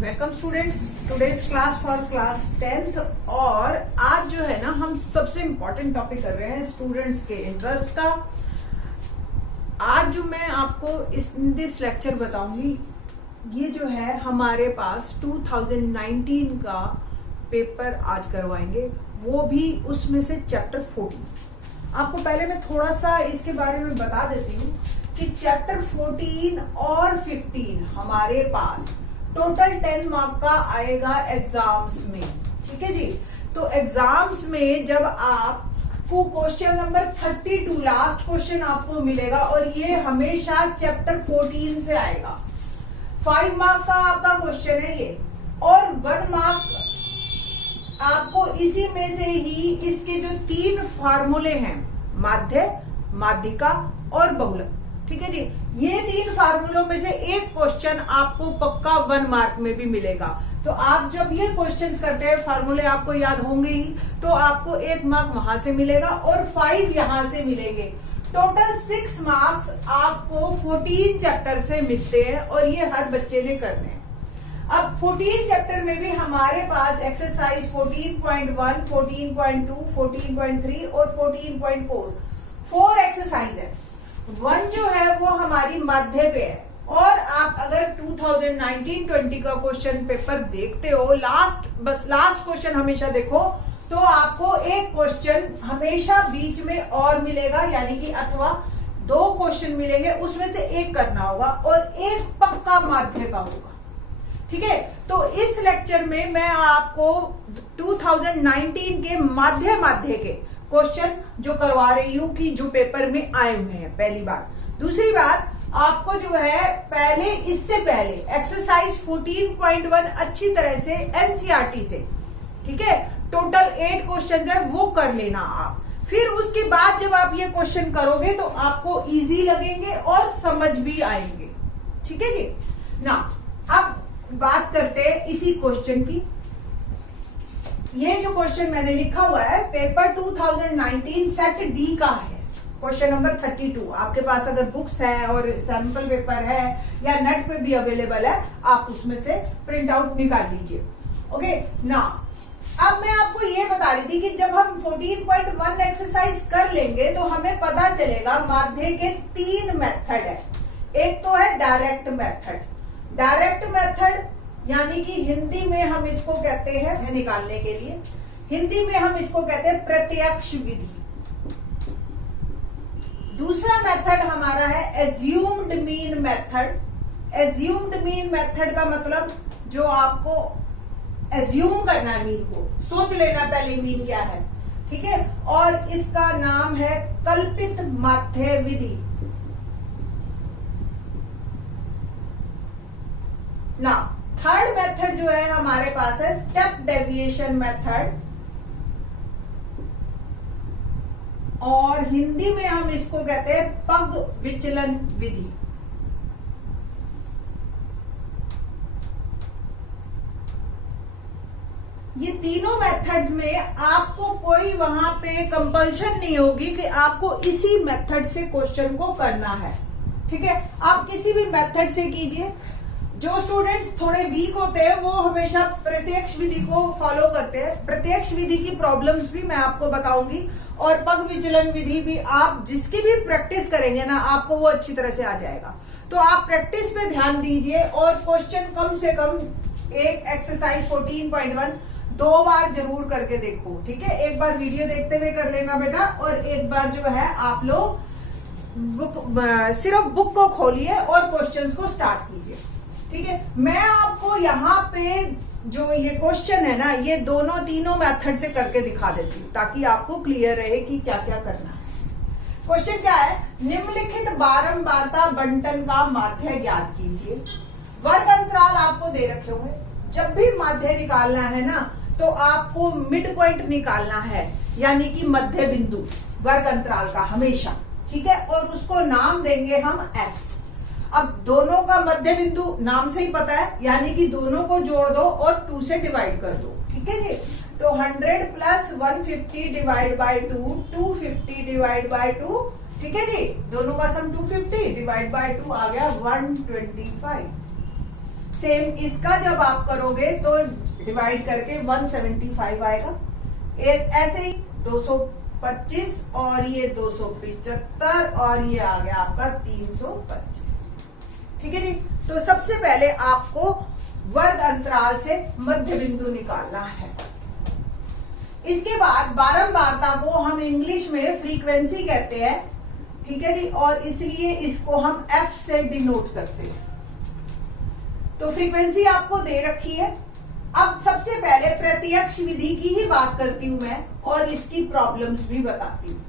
Welcome students, today's class for class 10th। और आज जो है ना हम सबसे इम्पोर्टेंट टॉपिक कर रहे हैं स्टूडेंट्स के इंटरेस्ट का। आज जो मैं आपको दिस लेक्चर बताऊंगी, ये जो है हमारे पास 2019 का पेपर आज करवाएंगे, वो भी उसमें से चैप्टर 14। आपको पहले मैं थोड़ा सा इसके बारे में बता देती हूँ कि चैप्टर 14 और 15 हमारे पास टोटल 10 मार्क का आएगा एग्जाम्स में। ठीक है जी। तो एग्जाम्स में जब आपको क्वेश्चन नंबर 32 लास्ट क्वेश्चन आपको मिलेगा, और ये हमेशा चैप्टर 14 से आएगा। 5 मार्क का आपका क्वेश्चन है ये, और 1 मार्क आपको इसी में से ही इसके जो 3 फार्मूले हैं, माध्य, माध्यिका और बहुलक। ठीक है जी। ये 3 फार्मूलों में से एक क्वेश्चन आपको पक्का 1 मार्क में भी मिलेगा। तो आप जब ये क्वेश्चंस करते हैं, फार्मूले आपको याद होंगे ही, तो आपको 1 मार्क वहां से मिलेगा और 5 यहां से मिलेंगे। टोटल 6 मार्क्स आपको 14 चैप्टर से मिलते हैं, और ये हर बच्चे ने करने हैं। अब 14 चैप्टर में भी हमारे पास एक्सरसाइज 14.1, 14.2, 14.3 और 14.4 4 एक्सरसाइज है। 1 जो है वो हमारी माध्य पे है। और आप अगर 2019-20 का क्वेश्चन पेपर देखते हो, लास्ट क्वेश्चन हमेशा देखो, तो आपको एक क्वेश्चन हमेशा बीच में और मिलेगा, यानी कि अथवा 2 क्वेश्चन मिलेंगे, उसमें से एक करना होगा और एक पक्का माध्य का होगा। ठीक है। तो इस लेक्चर में मैं आपको 2019 के माध्य के क्वेश्चन जो करवा रही हूं कि जो पेपर में आए हुए हैं, पहली बार। दूसरी बात, आपको जो है पहले, इससे पहले एक्सरसाइज 14.1 अच्छी तरह से एनसीईआरटी से, ठीक है, टोटल 8 क्वेश्चन है, वो कर लेना आप। फिर उसके बाद जब आप ये क्वेश्चन करोगे तो आपको इजी लगेंगे और समझ भी आएंगे। ठीक है जी ना। अब बात करते हैं इसी क्वेश्चन की। ये जो क्वेश्चन मैंने लिखा हुआ है, पेपर 2019 सेट डी का है, क्वेश्चन नंबर 32। आपके पास अगर बुक्स है और सैंपल पेपर है या नेट पे भी अवेलेबल है, आप उसमें से प्रिंट आउट निकाल लीजिए। ओके ना। अब मैं आपको ये बता रही थी कि जब हम 14.1 एक्सरसाइज कर लेंगे तो हमें पता चलेगा माध्य के 3 मेथड है। एक तो है डायरेक्ट मेथड। डायरेक्ट मेथड यानी कि हिंदी में हम इसको कहते हैं, निकालने के लिए हिंदी में हम इसको कहते हैं प्रत्यक्ष विधि। दूसरा मेथड हमारा है assumed mean method. Assumed mean method का मतलब जो आपको एज्यूम करना है, मीन को सोच लेना पहले मीन क्या है। ठीक है। और इसका नाम है कल्पित माध्य विधि ना। थर्ड मेथड जो है हमारे पास है स्टेप डेविएशन मेथड, और हिंदी में हम इसको कहते हैं पग विचलन विधि। ये तीनों मेथड्स में आपको कोई वहां पे कंपल्शन नहीं होगी कि आपको इसी मेथड से क्वेश्चन को करना है। ठीक है। आप किसी भी मेथड से कीजिए। जो स्टूडेंट्स थोड़े वीक होते हैं वो हमेशा प्रत्यक्ष विधि को फॉलो करते हैं। प्रत्यक्ष विधि की प्रॉब्लम्स भी मैं आपको बताऊंगी, और पग विचलन विधि भी आप जिसकी भी प्रैक्टिस करेंगे ना, आपको वो अच्छी तरह से आ जाएगा। तो आप प्रैक्टिस पे ध्यान दीजिए, और क्वेश्चन कम से कम एक एक्सरसाइज 14.1 2 बार जरूर करके देखो। ठीक है। एक बार वीडियो देखते हुए कर लेना बेटा, और एक बार जो है आप लोग सिर्फ बुक को खोलिए और क्वेश्चंस को स्टार्ट कीजिए। ठीक है। मैं आपको यहाँ पे जो ये क्वेश्चन है ना, ये तीनों मेथड से करके दिखा देती हूँ, ताकि आपको क्लियर रहे कि क्या क्या करना है। क्वेश्चन क्या है? निम्नलिखित बारंबारता बंटन का माध्य ज्ञात कीजिए। वर्ग अंतराल आपको दे रखे होंगे। जब भी माध्य निकालना है ना, तो आपको मिड पॉइंट निकालना है, यानी कि मध्य बिंदु वर्ग अंतराल का हमेशा। ठीक है। और उसको नाम देंगे हम x। अब दोनों का मध्य बिंदु नाम से ही पता है, यानी कि दोनों को जोड़ दो और 2 से डिवाइड कर दो। ठीक है जी। तो 100 plus 150 divide by 2, 250 divide by 2। ठीक है जी। दोनों का सम 250 डिवाइड बाय 2 आ गया 125। सेम इसका जब आप करोगे तो डिवाइड करके 175 आएगा। ऐसे ही 225 और ये 275 और ये आ गया आपका 325। ठीक है जी। तो सबसे पहले आपको वर्ग अंतराल से मध्य बिंदु निकालना है। इसके बाद बारंबारता को हम इंग्लिश में फ्रीक्वेंसी कहते हैं। ठीक है जी। और इसलिए इसको हम F से डिनोट करते हैं। तो फ्रीक्वेंसी आपको दे रखी है। अब सबसे पहले प्रत्यक्ष विधि की ही बात करती हूं मैं और इसकी प्रॉब्लम्स भी बताती हूं।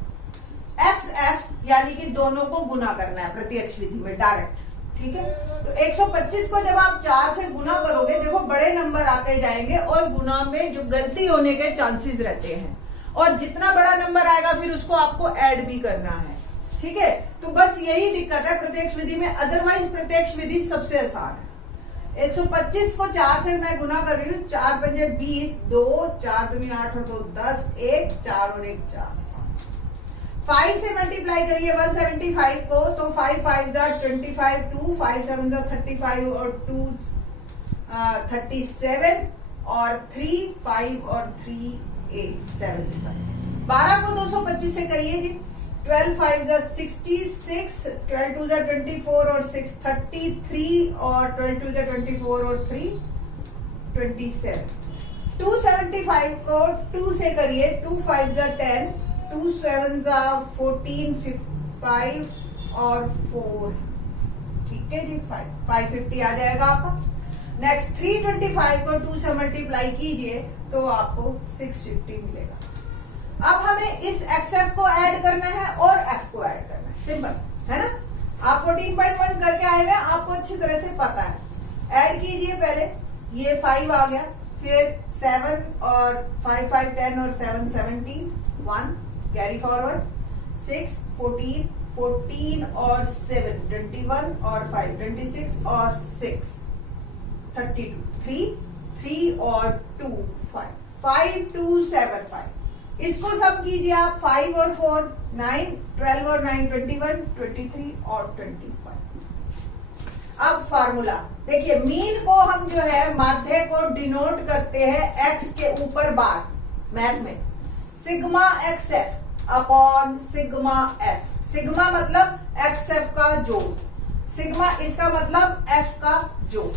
XF यानी कि दोनों को गुना करना है प्रत्यक्ष विधि में डायरेक्ट। ठीक है। तो 125 को जब आप 4 से गुना करोगे, देखो बड़े नंबर आते जाएंगे और गुना में जो गलती होने के चांसेस रहते हैं, और जितना बड़ा नंबर आएगा फिर उसको आपको ऐड भी करना है। ठीक है। तो बस यही दिक्कत है प्रत्यक्ष विधि में, अदरवाइज प्रत्यक्ष विधि सबसे आसान है। 125 को 4 से मैं गुना कर रही हूँ, 4 पंजे 20, 2 4 दूनी 8 और 2 10, 1 4 और 1 4 5। 5 से मल्टीप्लाई करिए 175 को, तो 5 5 25, 2 5 7 35 और 2 37 और 3 5 और 3 8 75। 12 को 225 से करिए जी। 12 5 66, 12 2 24 और 6 33 और 12 2 24 और 3 27। 275 को 2 से करिए, 2 5 10, 2 7 14 5 और 4। ठीक है जी। 550 आ जाएगा आपका। नेक्स्ट 325 को 2 से मल्टीप्लाई कीजिए तो आपको 650 मिलेगा। अब हमें इस XF को ऐड करना है और F को ऐड करना है, सिंपल है ना। आप 14.1 करके आए हुए, आपको अच्छी तरह से पता है। ऐड कीजिए पहले, ये 5 आ गया, फिर 7 और 5 5 10 और 7 17, 1 कैरी फॉरवर्ड, 6 14 14 और 7 21 और 5 26 और 6 32, 3 3 और 2 5 5 2 7 5। इसको सम कीजिए आप, 5 और 4 9, 12 और 9 21, 23 और 25। अब फार्मूला देखिए, मीन को हम जो है माध्य को डिनोट करते हैं x के ऊपर बार, मैथ में sigma XF upon sigma F। Sigma मतलब XF का जोड़, सिग्मा इसका मतलब F का जोड़।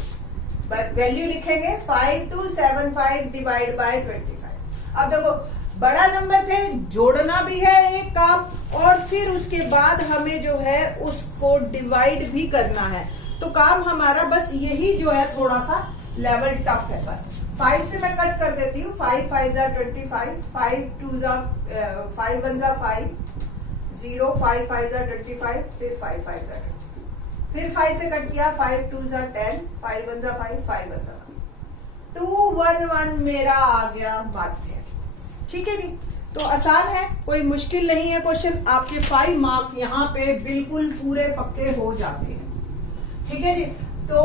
वैल्यू लिखेंगे 5275 डिवाइड बाय 25। अब देखो बड़ा नंबर थे, जोड़ना भी है एक काम, और फिर उसके बाद हमें जो है उसको डिवाइड भी करना है। तो काम हमारा बस यही जो है थोड़ा सा लेवल टफ है। बस 5 से मैं कट कर देती हूँ। 5 5 25, 5 2 5 1 5 0, 5 5 25, फिर 5 5 20, फिर 5 से कट किया, 5 2 10, 5 1 5 5 1 2 1 1 मेरा आ गया माध्य। ठीक है जी। तो आसान है, कोई मुश्किल नहीं है क्वेश्चन। आपके 5 मार्क यहाँ पे बिल्कुल पूरे पक्के हो जाते हैं। ठीक है जी। तो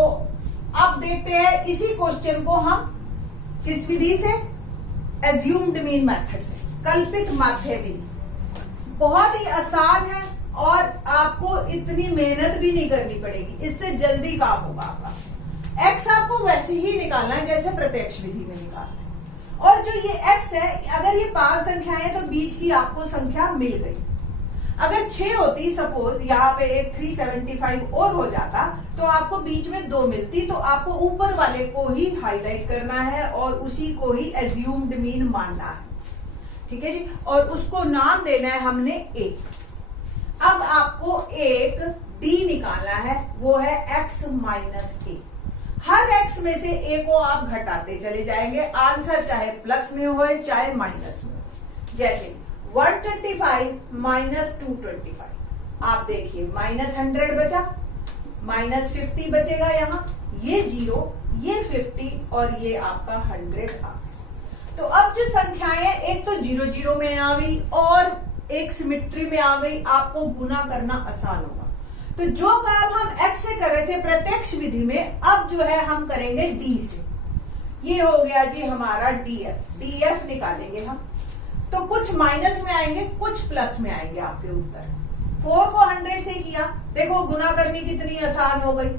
अब देखते हैं इसी क्वेश्चन को हम किस विधि से, एज्यूम्ड मीन मेथड से, कल्पित माध्य विधि। बहुत ही आसान है और आपको इतनी मेहनत भी नहीं करनी पड़ेगी, इससे जल्दी काम होगा आपका। x आपको वैसे ही निकालना है जैसे प्रत्यक्ष विधि में निकालना है। और जो ये x है, अगर ये 5 संख्याएं हैं तो बीच की आपको संख्या मिल गई। अगर 6 होती, सपोज यहाँ पे एक 375 और हो जाता, तो आपको बीच में 2 मिलती, तो आपको ऊपर वाले को ही हाईलाइट करना है और उसी को ही एज्यूम्ड मीन मानना है। ठीक है जी। और उसको नाम देना है हमने a। अब आपको एक d निकालना है, वो है x minus a। Her x में से a को आप घटाते चले जाएंगे, आंसर चाहे प्लस में हो चाहे माइनस में हो। जैसे 125 माइनस 225, आप देखिए माइनस 100 बचा, माइनस 50 बचेगा, यहाँ ये 0, ये 50 और ये आपका 100 आ गया। तो अब जो संख्याएं एक तो 0 0 में आ गई और एक सिमिट्री में आ गई, आपको गुना करना आसान होगा। तो जो काम हम x से कर रहे थे प्रत्यक्ष विधि में, अब जो है हम करेंगे d से। ये हो गया जी हमारा df निकालेंगे हम। तो कुछ माइनस में आएंगे, कुछ प्लस में आएंगे आपके उत्तर। 4 को 100 से किया, देखो गुना करनी कितनी आसान हो गई।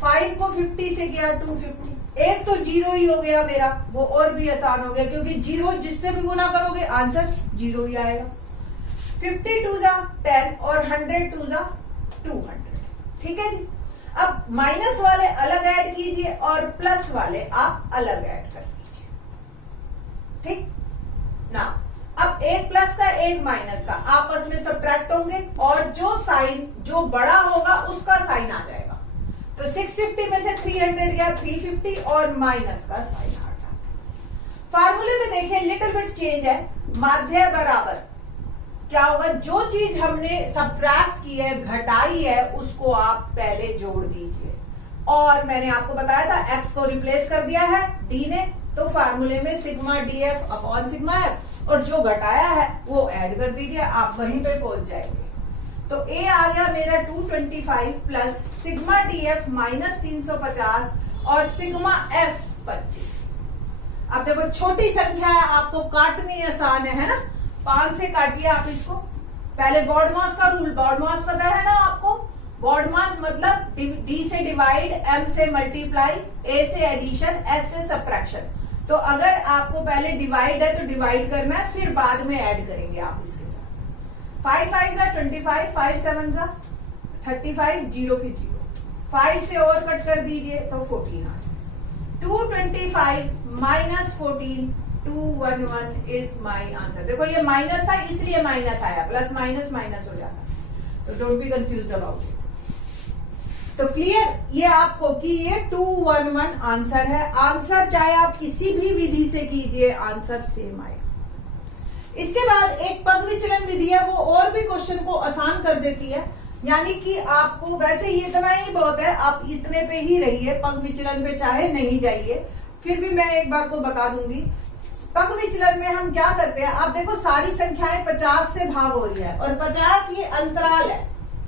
5 को 50 से किया 250, एक तो जीरो ही हो गया मेरा, वो और भी आसान हो गया क्योंकि जीरो जिससे भी गुना करोगे आंसर जीरो ही आएगा। 50 टू जा 10 और 100 टू जा 200, ठीक है जी। अब माइनस वाले अलग ऐड कीजिए और प्लस वाले आप अलग ऐड कर लीजिए, ठीक ना। अब एक प्लस का एक माइनस का आपस में सब्ट्रैक्ट होंगे और जो साइन जो बड़ा होगा उसका साइन आ जाएगा। तो 650 में से 300 गया 350 और माइनस का साइन आ गया। फार्मूले में देखिए लिटिल बिट चेंज है, माध्य बराबर क्या होगा, जो चीज हमने सब्ट्रैक्ट की है घटाई है उसको आप पहले जोड़ दीजिए। और मैंने आपको बताया था x को रिप्लेस कर दिया है d ने, तो फार्मूले में sigma df upon sigma f, और जो घटाया है वो ऐड कर दीजिए, आप वहीं पे पहुंच जाएंगे। तो a आ गया मेरा 225 प्लस सिग्मा df माइनस 350 और सिग्मा f 25। अब देखो छोटी संख्या है, आपको काटनी आसान है ना, 5 से काटिए आप इसको। पहले बॉड मास का रूल, बॉड मास पता है ना आपको, बॉड मास मतलब d से डिवाइड, m से मल्टीप्लाई, a से एडिशन, s से सब्ट्रैक्शन। तो अगर आपको पहले डिवाइड है तो डिवाइड करना है, फिर बाद में ऐड करेंगे आप इसके साथ। 5 5 जा 25, 5 7 जा 35, जीरो की जीरो, 5 से और कट कर दीजिए तो 14 आ जाए। 225 माइनस 14 211 इज माई आंसर। देखो ये माइनस था इसलिए माइनस आया, प्लस माइनस माइनस हो जाता है, तो don't be confuse about it. तो क्लियर ये आपको कि ये 211 आंसर है। आंसर चाहे आप किसी भी विधि से कीजिए आंसर सेम आएगा। इसके बाद एक पग विचलन विधि है, वो और भी क्वेश्चन को आसान कर देती है, यानी कि आपको वैसे ही इतना ही बहुत है, आप इतने पे ही रहिए, पग विचलन पे चाहे नहीं जाइए। फिर भी मैं एक बात को बता दूंगी, पग विचलन में हम क्या करते हैं, आप देखो सारी संख्याएं 50 से भाग हो रही है और 50 ये अंतराल है,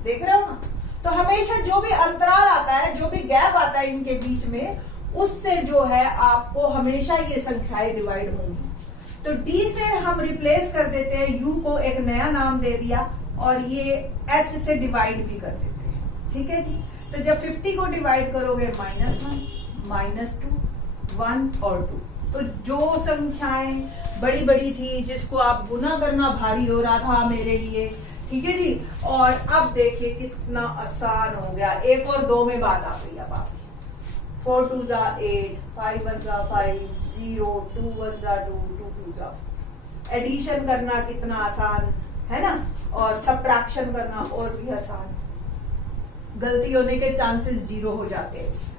देख रहे हो ना। तो हमेशा जो भी अंतराल आता है, जो भी गैप आता है इनके बीच में, उससे जो है आपको हमेशा ये संख्याएं डिवाइड होंगी। तो d से हम रिप्लेस कर देते हैं, u को एक नया नाम दे दिया और ये h से डिवाइड भी कर देते हैं, ठीक है जी। तो जब 50 को डिवाइड करोगे -1 -2 1 और 2, तो जो संख्याएं बड़ी बड़ी थी जिसको आप गुना करना भारी हो रहा था मेरे लिए, ठीक है जी। और अब देखिए कितना आसान हो गया, 1 और 2 में बात आ गई अब आपकी। 4 2 जा 8, 5 1 जा 5, 0 2 1 जा 2, 2 2 जा। एडिशन करना कितना आसान है ना, और सब्ट्रैक्शन करना और भी आसान। गलती होने के चांसेस 0 हो जाते हैं इसमें।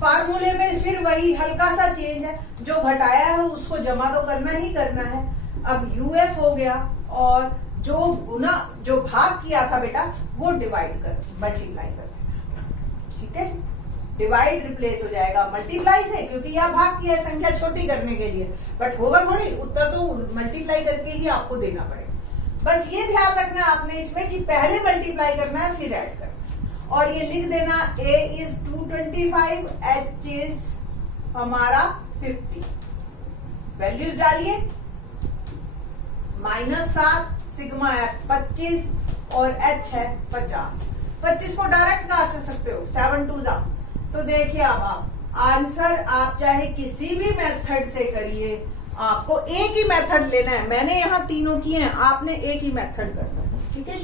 फार्मूले में फिर वही हल्का सा चेंज है, जो घटाया है उसको जमा तो करना ही करना है। अब यूएफ हो गया और जो गुना जो भाग किया था बेटा वो डिवाइड कर मल्टीप्लाई कर देना, ठीक है। डिवाइड रिप्लेस हो जाएगा मल्टीप्लाई से, क्योंकि यह भाग किया है संख्या छोटी करने के लिए, बट होगा थोड़ी, उत्तर तो मल्टीप्लाई करके ही आपको देना पड़ेगा। बस ये ध्यान रखना आपने इसमें कि पहले मल्टीप्लाई करना है फिर ऐड करना है। और ये लिख देना a इज 225, h इज हमारा 50। वैल्यूज डालिए, -7 सिग्मा f 25 और h है 50। 25 को डायरेक्ट काट सकते हो, 7 2 जा। तो देखिए अब आप आंसर आप चाहे किसी भी मेथड से करिए, आपको एक ही मेथड लेना है। मैंने यहाँ तीनों किए हैं, आपने एक ही मेथड करना है, ठीक है।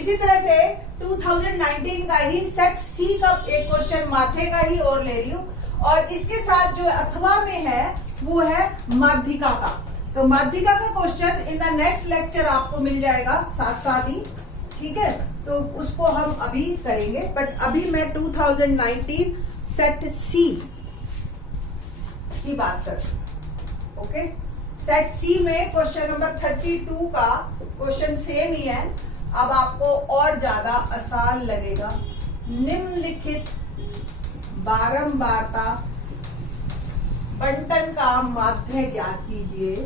इसी तरह से 2019 का ही सेट सी का एक क्वेश्चन माथे का ही और ले रही हूँ, और इसके साथ जो अथवा में है वो है माध्यिका का। तो माध्यिका का question in the next lecture आपको मिल जाएगा साथ साथ ही, ठीक है। तो उसको हम अभी करेंगे, बट अभी मैं 2019 सेट सी की बात कर रही हूँ, ओके। सेट सी में क्वेश्चन नंबर 32 का क्वेश्चन सेम ही है, अब आपको और ज्यादा आसान लगेगा। निम्नलिखित बारंबारता बंटन का माध्य ज्ञात कीजिए।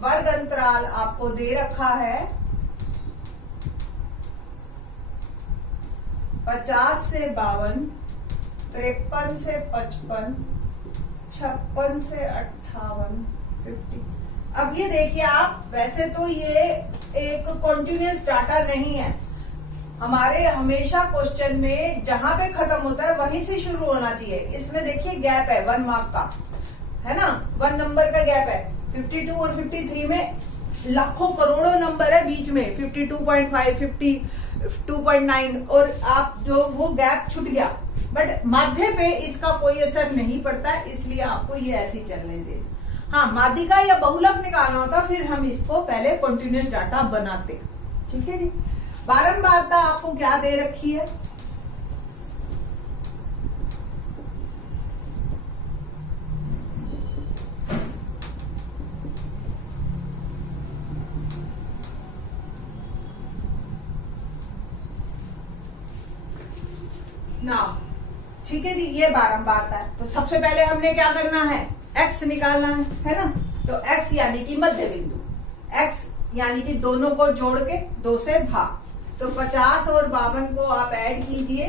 वर्ग अंतराल आपको दे रखा है 50 से 52, 53 से 55, 56 से 58, 50। अब ये देखिए आप, वैसे तो ये एक कॉन्टिन्यूस डाटा नहीं है, हमारे हमेशा क्वेश्चन में जहां पे खत्म होता है वहीं से शुरू होना चाहिए। इसमें देखिए गैप है 1 मार्क का, है ना, 1 नंबर का गैप है। 52 और 53 में लाखों करोड़ों नंबर है बीच में, 52.5, 52.9, और आप जो वो गैप छूट गया, बट माध्य पे इसका कोई असर नहीं पड़ता है, इसलिए आपको ये ऐसी चलने दे। हाँ, माध्यिका या बहुलक निकालना होता फिर हम इसको पहले कॉन्टिन्यूस डाटा बनाते। ठीक है जी। बारंबारता आपको क्या दे रखी है? ना, ठीक है जी, ये बारंबारता है। तो सबसे पहले हमने क्या करना है, x निकालना है ना। तो x यानी कि मध्य बिंदु, x यानी कि दोनों को जोड़ के 2 से भाग। तो 50 और 52 को आप ऐड कीजिए,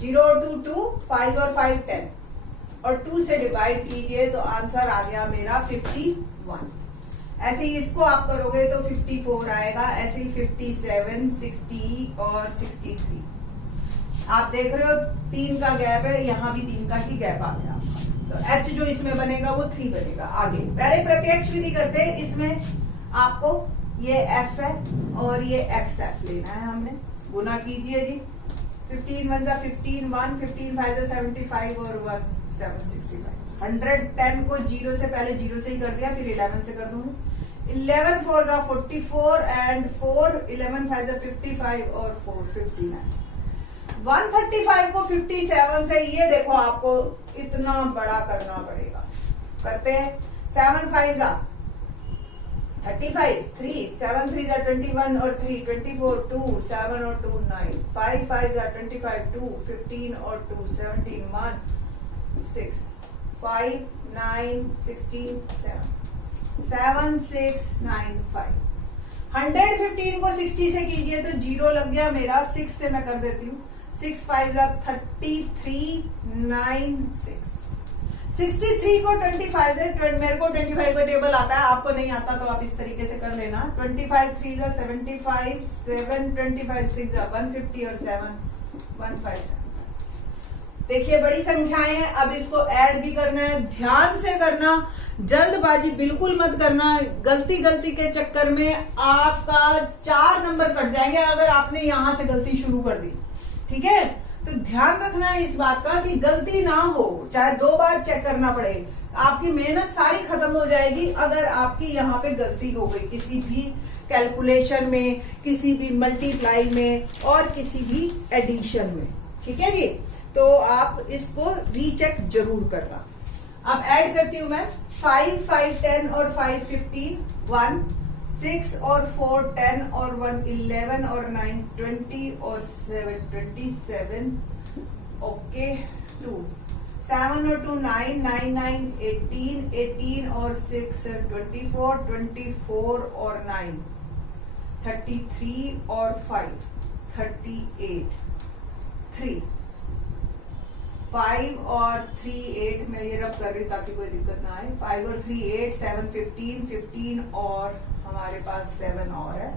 0 2 2, 5 और 5 10, और 2 से डिवाइड कीजिए तो आंसर आ गया मेरा 51। ऐसे ही इसको आप करोगे तो 54 आएगा, ऐसे ही 57, 60 और 63। आप देख रहे हो 3 का गैप है, यहाँ भी 3 का ही गैप आ गया। तो h जो इसमें बनेगा वो 3 बनेगा। आगे पहले प्रत्यक्ष विधि करते हैं, इसमें आपको ये f है और ये xf लेना है हमने। गुना कीजिए जी, 15 1 जा 15, 1 15 5 जा 75 और 1 7 65। 110 को 0 से पहले 0 से ही कर दिया, फिर 11 से कर दूंगी। 11 4 जा 44 एंड 4 11 5 जा 55 और 4 59। 135 को 57 से, ये देखो आपको इतना बड़ा करना पड़ेगा। करते हैं, 7 5 जा 35, 3 7 3 जा 21 और 3 24, 2 7 और 2 9, 5 5 जा 25, 2 15 और 2 17, 1 6 5 9 16 7 7 6 9 5। 115 को 60 से कीजिए तो 0 लग गया मेरा, 6 से मैं कर देती हूँ, 6 5 जा 33 9 6। 63 को 25 से, मेरे को 25 का टेबल आता है, आपको नहीं आता तो आप इस तरीके से कर लेना। 25 3 जा 75, 7 25 6 जा 150 और 7 157। देखिए बड़ी संख्याएं हैं, अब इसको ऐड भी करना है, ध्यान से करना, जल्दबाजी बिल्कुल मत करना। गलती के चक्कर में आपका 4 नंबर कट जाएंगे अगर आपने यहां से गलती शुरू कर दी। ठीक है, तो ध्यान रखना है इस बात का कि गलती ना हो, चाहे 2 बार चेक करना पड़े, आपकी मेहनत सारी खत्म हो जाएगी अगर आपकी यहाँ पे गलती हो गई किसी भी कैलकुलेशन में, किसी भी मल्टीप्लाई में और किसी भी एडिशन में। ठीक है जी, तो आप इसको रीचेक जरूर करना। अब ऐड करती हूं मैं, 5 5 10 और 5 15, 1 6 और 4 10 और 1 11 और 9 20 और 7 27, ओके 2 7 और 2 9 9 9 18 18 और 6 24 24 और 9 33 और 5 38 3 5 और 3 8, मैं ये रब कर रही हूँ ताकि कोई दिक्कत ना आए। 5 और 3 8 7 15 15 और हमारे पास 7 और है,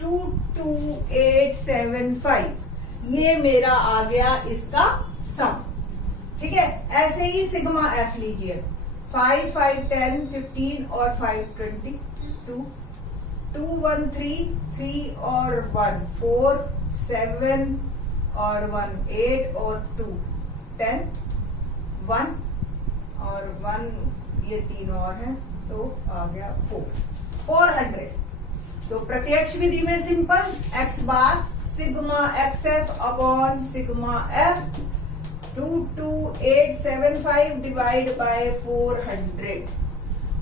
2 2 8 7 5। ये मेरा आ गया इसका सम। ठीक है, ऐसे ही सिग्मा एफ लीजिए, 5 5 10 15 और 5 20, 2 2 1 3 3 और 1 4 7 और 1 8 और 2 10 1 और 1, ये 3 और है, तो आ गया 400। तो प्रत्यक्ष विधि में simple, x bar sigma x F upon sigma F 22875 divide by 400।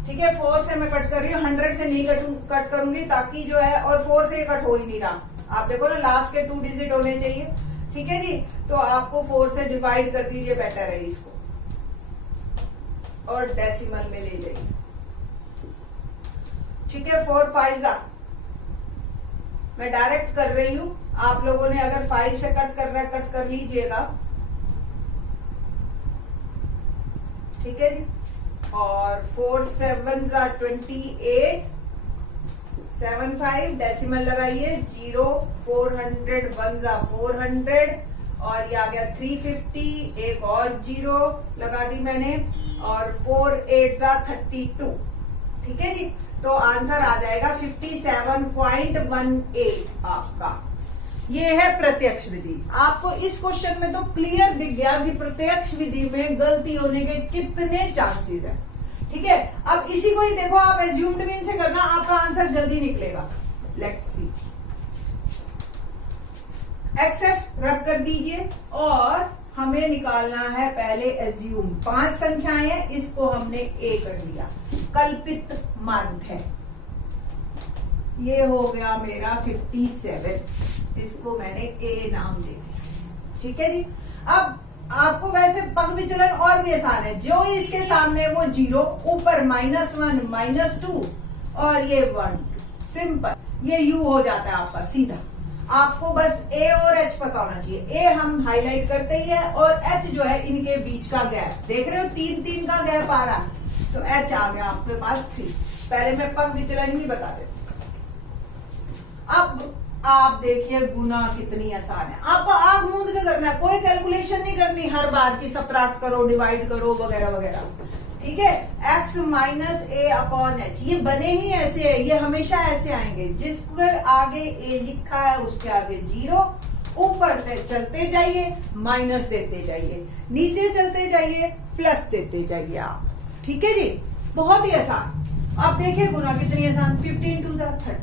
ठीक है, 4 से मैं कट कर रही हूँ, 100 से नहीं कट करूंगी ताकि जो है, और 4 से कट हो ही नहीं रहा। आप देखो ना, लास्ट के 2 डिजिट होने चाहिए। ठीक है जी, तो आपको 4 से डिवाइड कर दीजिए, बेटर है इसको, और डेसिमल में ले जाइए। ठीक है, 4 5 जा, मैं डायरेक्ट कर रही हूं, आप लोगों ने अगर 5 से कट करना है कट कर लीजिएगा। ठीक है जी, और 4 7 28, 75 डेसिमल लगाइए, 0 400 1 400 और ये आ गया 350, एक और 0 लगा दी मैंने और 4 8 32। ठीक है जी, तो आंसर आ जाएगा 57.18 आपका। ये है प्रत्यक्ष विधि। आपको इस क्वेश्चन में तो क्लियर दिख गया कि प्रत्यक्ष विधि में गलती होने के कितने चांसेस हैं। ठीक है, अब इसी को ही देखो, आप एज्यूम्ड मीन से करना, आपका आंसर जल्दी निकलेगा। लेट्स सी, एक्सेप्ट रख कर दीजिए और हमें निकालना है पहले एज्यूम। 5 संख्याएं हैं, इसको हमने ए कर लिया, कल्पित मान है। ये हो गया मेरा 57, इसको मैंने ए नाम दे दिया। ठीक है जी, अब आपको वैसे पद विचलन और भी आसान है। जो इसके सामने वो 0, ऊपर -1 -2 और ये 1 सिंपल, ये यू हो जाता है आपका सीधा। आपको बस ए और एच पता होना चाहिए। ए हम हाईलाइट करते ही है और एच जो है इनके बीच का गैप, देख रहे हो 3 का गैप आ रहा है, तो एच आ गया आपके पास 3। पहले मैं पद विचलन ही बता देती। अब आप देखिए गुना कितनी आसान है। आपको आंख मूंद के करना है, कोई कैलकुलेशन नहीं करनी हर बार की सबट्रैक्ट करो, डिवाइड करो वगैरह वगैरह। ठीक है, x माइनस ए अपॉन एच, ये बने ही ऐसे है, ये हमेशा ऐसे आएंगे। जिसके आगे ए लिखा है उसके आगे 0, ऊपर चलते जाइए माइनस देते जाइए, नीचे चलते जाइए प्लस देते जाइए आप। ठीक है जी, बहुत ही आसान। अब देखिए गुना कितनी आसान, 15 2 30,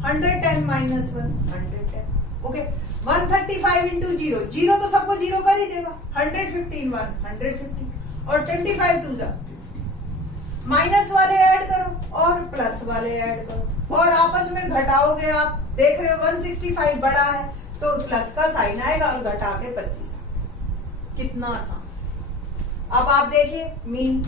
110 -1 110। ओके, 135 इंटू 0, 0 तो सबको 0 कर ही देगा, 115 1 150 और 25 2 माइनस वाले ऐड करो और प्लस वाले ऐड करो और आपस में घटाओगे। आप देख रहे हो 165 बड़ा है तो प्लस का साइन आएगा और घटा के 25। कितना आसान। अब आप देखिए मीन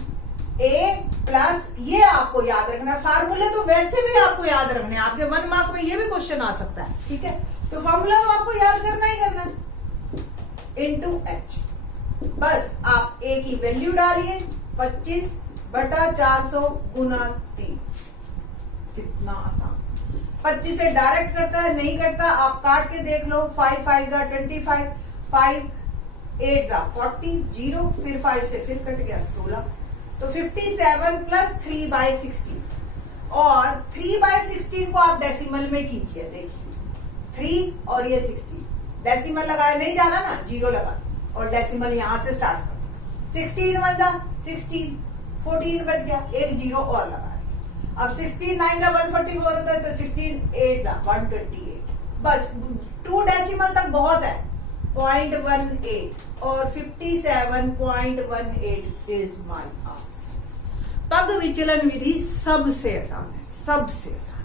ए प्लस, ये आपको याद रखना है। फार्मूले तो वैसे भी आपको याद रखने हैं, आपके 1 मार्क में ये भी क्वेश्चन आ सकता है। ठीक है, तो फार्मूला तो आपको याद करना ही करना है, इंटू एच। बस आप ए की वैल्यू डालिए, 25/400 गुना 3। कितना आसान। 25 से डायरेक्ट करता है, नहीं करता आप काट के देख लो। 5 5 25, 5 8 40, 0 फिर 5 से फिर कट गया 16, तो 57 प्लस 3/16 और 3/16 को आप डेसिमल में कीजिए। देखिए 3 और ये 16, डेसिमल लगाए नहीं जाना ना, 0 लगा और डेसिमल यहां से स्टार्ट करो। 16 1 16, 14 बच गया, एक 0 और लगा। अब 16 9 144 होता है तो 16 8 128। बस 2 डेसिमल तक बहुत है, 0.18 और 57.18 इज माय आंसर। पद विचलन विधि सबसे आसान है, सबसे आसान।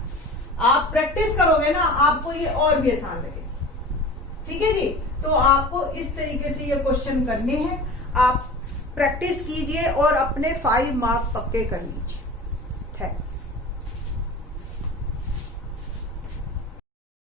आप प्रैक्टिस करोगे ना, आपको ये और भी आसान लगेगा। ठीक है जी, तो आपको इस तरीके से ये क्वेश्चन करने हैं। आप प्रैक्टिस कीजिए और अपने 5 मार्क पक्के कर लीजिए। थैंक्स।